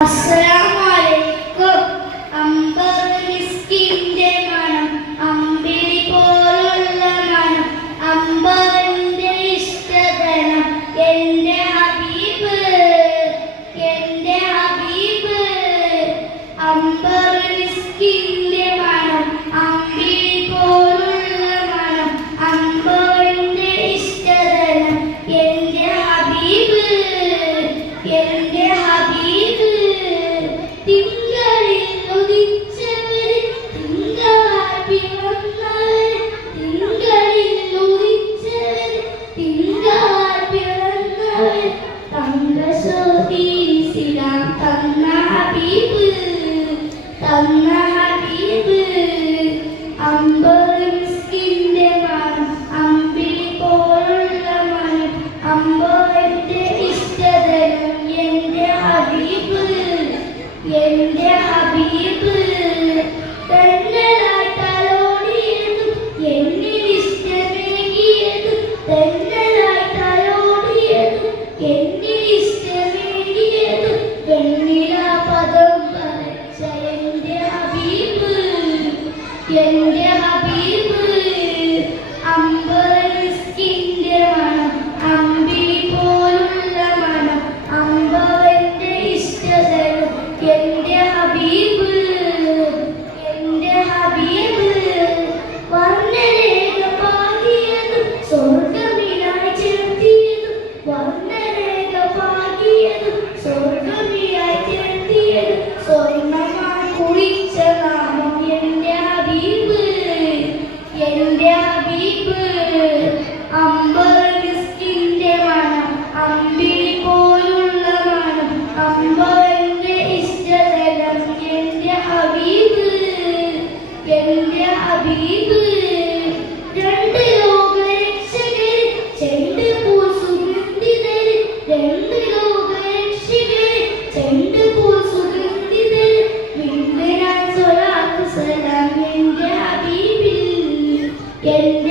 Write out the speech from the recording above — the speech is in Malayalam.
അസ്സലാമലൈക്കും. അമ്പർ മിസ്കിന്റെ മണം, അമ്പിളി പോലുള്ള മണം, അമ്പറിന്റെ ഇഷ്ടതനം, എന്റെ ഹബീബ്, എന്റെ ഹബീബ്. അമ്പർ മിസ്കിന്റെ മണം, അമ്പിളി പോലുള്ള മണം, അമ്പറിന്റെ ഇഷ്ടതനം, എന്റെ ഹബീബ്, എന്റെ ഹബീബ്. തിങ്കളിൽ ഉദിച്ചവരെ, തിങ്കളാൽ പിറന്നവരെ, തിങ്കളിൽ ഉദിച്ചവരെ, തിങ്കളാൽ പിറന്നവരെ, തങ്കശോഭീസിലാം തന്ന ഹബീബ്, തന്ന ഹബീബ്. അമ്പർ മിസ്കിന്റെ മണം, അമ്പിളി പോലുള്ള മണം, അമ്പറിന്റെ ഇഷ്ടതനം, എന്റെ ഹബീബ്, എന്റെ ഹബീബ്. തെന്നലായി തലോടിയതും എന്നിൽ ഇഷ്ടമേകിയതും, തെന്നലായി തലോടിയതും എന്നിൽ ഇഷ്ടമേകിയതും, വെണ്ണിലാപദം വരച്ച എന്റെ ഹബീബ്, എന്റെ ഹബീബ്. അമ്പർ മിസ്കിന്റെ മണം, അമ്പിളി പോലുള്ള മണം, അമ്പറിന്റെ ഇഷ്ടതനം, എന്റെ ഹബീബ്, എന്റെ ഹബീബ്. വർണ്ണരേഖ പാകിയതും സ്വർഗമിനായി ചേർത്തിയതും, വർണ്ണരേഖ പാകിയതും സ്വർഗമിനായി ചേർത്തിയതും, സ്വർണ്ണമായി കുറിച്ച നാമം, എന്റെ ഹബീബ്, എന്റെ ഹബീബ്. അമ്പർ മിസ്കിന്റെ മണം, അമ്പിളി പോലുള്ള മണം, അമ്പറിന്റെ ഇഷ്ടതനം, എന്റെ ഹബീബ്, എന്റെ ഹബീബ്. രണ്ട് ലോകരക്ഷകരെ, ചെണ്ടുപൂൽ സുഗന്ധിതരെ, രണ്ട് ലോകരക്ഷകരെ, ചെണ്ടുപൂൽ സുഗന്ധിതരെ, വിണ്ടുരാൻ സ്വലാത്ത് സലാം, എന്റെ ഹബീബിൽ, എന്റെ